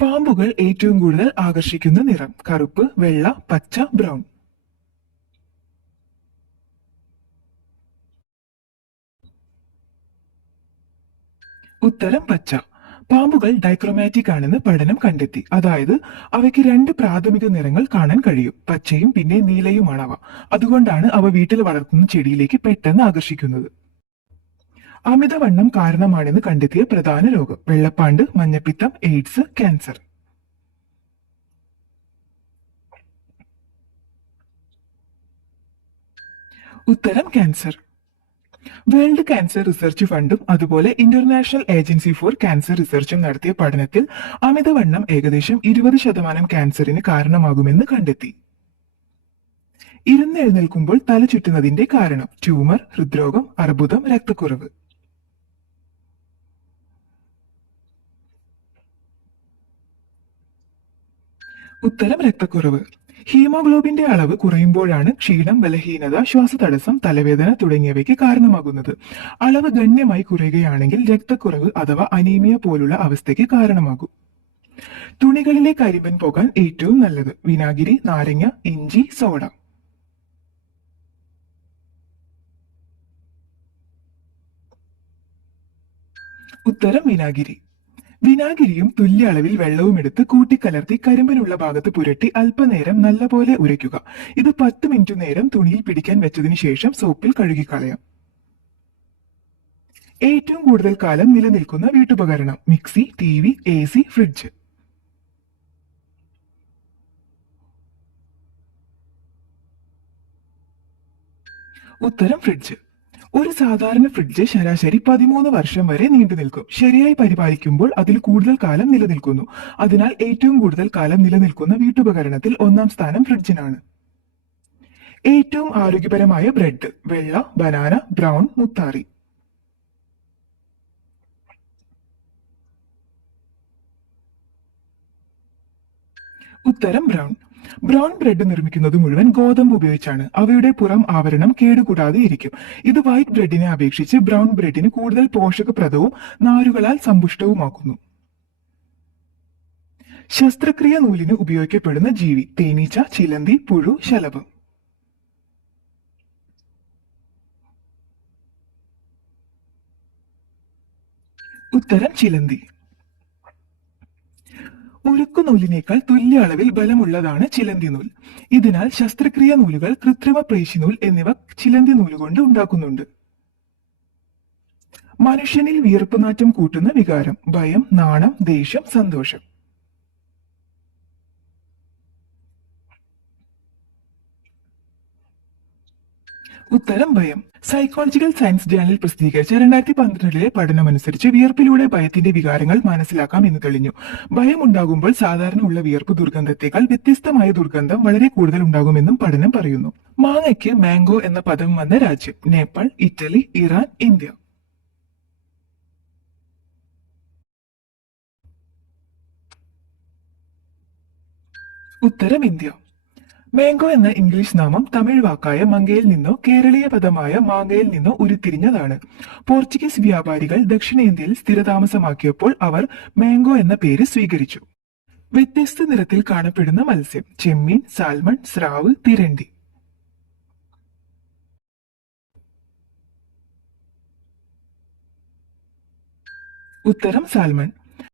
പാമ്പുകൾ ഏറ്റവും കൂടുതൽ ആകർഷിക്കുന്ന നിറം കറുപ്പ്, വെള്ള, പച്ച, ബ്രൗൺ. ഉത്തരം പച്ച. പാമ്പുകൾ ഡൈക്രോമാറ്റിക് ആണെന്ന് പഠനം കണ്ടെത്തി. അതായത് അവയ്ക്ക് രണ്ട് പ്രാഥമിക നിറങ്ങൾ കാണാൻ കഴിയും, പച്ചയും പിന്നെ നീലയുമാണവ. അതുകൊണ്ടാണ് അവ വീട്ടിൽ വളർത്തുന്ന ചെടിയിലേക്ക് പെട്ടെന്ന് ആകർഷിക്കുന്നത്. അമിതവണ്ണം കാരണമാണെന്ന് കണ്ടെത്തിയ പ്രധാന രോഗം വെള്ളപ്പാണ്ട്, മഞ്ഞപ്പിത്തം, എയ്ഡ്സ്, ക്യാൻസർ. ഉത്തരം ക്യാൻസർ. വേൾഡ് ക്യാൻസർ റിസർച്ച് ഫണ്ടും അതുപോലെ ഇന്റർനാഷണൽ ഏജൻസി ഫോർ ക്യാൻസർ റിസർച്ചും നടത്തിയ പഠനത്തിൽ അമിതവണ്ണം ഏകദേശം 20% ക്യാൻസറിന് കാരണമാകുമെന്ന് കണ്ടെത്തി. ഇരുന്നെഴുന്നേൽക്കുമ്പോൾ തല ചുറ്റുന്നതിന്റെ കാരണം ട്യൂമർ, ഹൃദ്രോഗം, അർബുദം, രക്തക്കുറവ്. ഉത്തരം രക്തക്കുറവ്. ഹീമോഗ്ലോബിന്റെ അളവ് കുറയുമ്പോഴാണ് ക്ഷീണം, ബലഹീനത, ശ്വാസതടസ്സം, തലവേദന തുടങ്ങിയവയ്ക്ക് കാരണമാകുന്നത്. അളവ് ഗണ്യമായി കുറയുകയാണെങ്കിൽ രക്തക്കുറവ് അഥവാ അനീമിയ പോലുള്ള അവസ്ഥയ്ക്ക് കാരണമാകും. തുണികളിലെ കരിമ്പൻ പോകാൻ ഏറ്റവും നല്ലത് വിനാഗിരി, നാരങ്ങ, ഇഞ്ചി, സോഡ. ഉത്തരം വിനാഗിരി. വിനാഗിരിയും തുല്യ അളവിൽ വെള്ളവും എടുത്ത് കൂട്ടിക്കലർത്തി കരിമ്പിനുള്ള ഭാഗത്ത് പുരട്ടി അല്പനേരം നല്ലപോലെ ഉരയ്ക്കുക. ഇത് 10 മിനിറ്റ് നേരം തുണിയിൽ പിടിക്കാൻ വെച്ചതിന് ശേഷം സോപ്പിൽ കഴുകിക്കളയാം. ഏറ്റവും കൂടുതൽ കാലം നിലനിൽക്കുന്ന വീട്ടുപകരണം മിക്സി, TV, AC, ഫ്രിഡ്ജ്. ഉത്തരം ഫ്രിഡ്ജ്. ഒരു സാധാരണ ഫ്രിഡ്ജ് ശരാശരി 13 വർഷം വരെ നീണ്ടു നിൽക്കും. ശരിയായി പരിപാലിക്കുമ്പോൾ അതിൽ കൂടുതൽ കാലം നിലനിൽക്കുന്നു. അതിനാൽ ഏറ്റവും കൂടുതൽ കാലം നിലനിൽക്കുന്ന വീട്ടുപകരണത്തിൽ ഒന്നാം സ്ഥാനം ഫ്രിഡ്ജിനാണ്. ഏറ്റവും ആരോഗ്യപരമായ ബ്രെഡ് വെള്ള, ബനാന, ബ്രൗൺ, മുത്താറി. ഉത്തരം ബ്രൗൺ. ബ്രൗൺ ബ്രെഡ് നിർമ്മിക്കുന്നത് മുഴുവൻ ഗോതമ്പ് ഉപയോഗിച്ചാണ്. അവയുടെ പുറം ആവരണം കേടുകൂടാതെ ഇരിക്കും. ഇത് വൈറ്റ് ബ്രെഡിനെ അപേക്ഷിച്ച് ബ്രൗൺ ബ്രെഡിന് കൂടുതൽ പോഷകപ്രദവും നാരുകളാൽ സമ്പുഷ്ടവുമാക്കുന്നു. ശസ്ത്രക്രിയ നൂലിന് ഉപയോഗിക്കപ്പെടുന്ന ജീവി തേനീച്ച, ചിലന്തി, പുഴു, ശലഭം. ഉത്തരം ചിലന്തി. ഉരുക്കുനൂലിനേക്കാൾ തുല്യ അളവിൽ ബലമുള്ളതാണ് ചിലന്തി നൂൽ. ഇതിനാൽ ശസ്ത്രക്രിയ നൂലുകൾ, കൃത്രിമ പേശിനൂൽ എന്നിവ ചിലന്തി നൂലുകൊണ്ട് ഉണ്ടാക്കുന്നുണ്ട്. മനുഷ്യനിൽ വിയർപ്പുനാറ്റം കൂട്ടുന്ന വികാരം ഭയം, നാണം, ദേഷ്യം, സന്തോഷം. ഉത്തരം ഭയം. സൈക്കോളജിക്കൽ സയൻസ് ജേണലിൽ പ്രസിദ്ധീകരിച്ച 2012 പഠനമനുസരിച്ച് വിയർപ്പിലൂടെ ഭയത്തിന്റെ വികാരങ്ങൾ മനസ്സിലാക്കാം എന്ന് തെളിഞ്ഞു. ഭയം ഉണ്ടാകുമ്പോൾ സാധാരണ ഉള്ള വിയർപ്പ് ദുർഗന്ധത്തെക്കാൾ വ്യത്യസ്തമായ ദുർഗന്ധം വളരെ കൂടുതൽ ഉണ്ടാകുമെന്നും പഠനം പറയുന്നു. മാങ്ങയ്ക്ക് മാംഗോ എന്ന പദം വന്ന രാജ്യം നേപ്പാൾ, ഇറ്റലി, ഇറാൻ, ഇന്ത്യ. ഉത്തരം ഇന്ത്യ. മാംഗോ എന്ന ഇംഗ്ലീഷ് നാമം തമിഴ് വാക്കായ മങ്കയിൽ നിന്നോ കേരളീയ പദമായ മാങ്ങയിൽ നിന്നോ ഉരുത്തിരിഞ്ഞതാണ്. പോർച്ചുഗീസ് വ്യാപാരികൾ ദക്ഷിണേന്ത്യയിൽ സ്ഥിരതാമസമാക്കിയപ്പോൾ അവർ മാംഗോ എന്ന പേര് സ്വീകരിച്ചു. വ്യത്യസ്ത നിറത്തിൽ കാണപ്പെടുന്ന മത്സ്യം ചെമ്മീൻ, സാൽമൺ, സ്രാവ്, തിരണ്ടി. ഉത്തരം സാൽമൺ.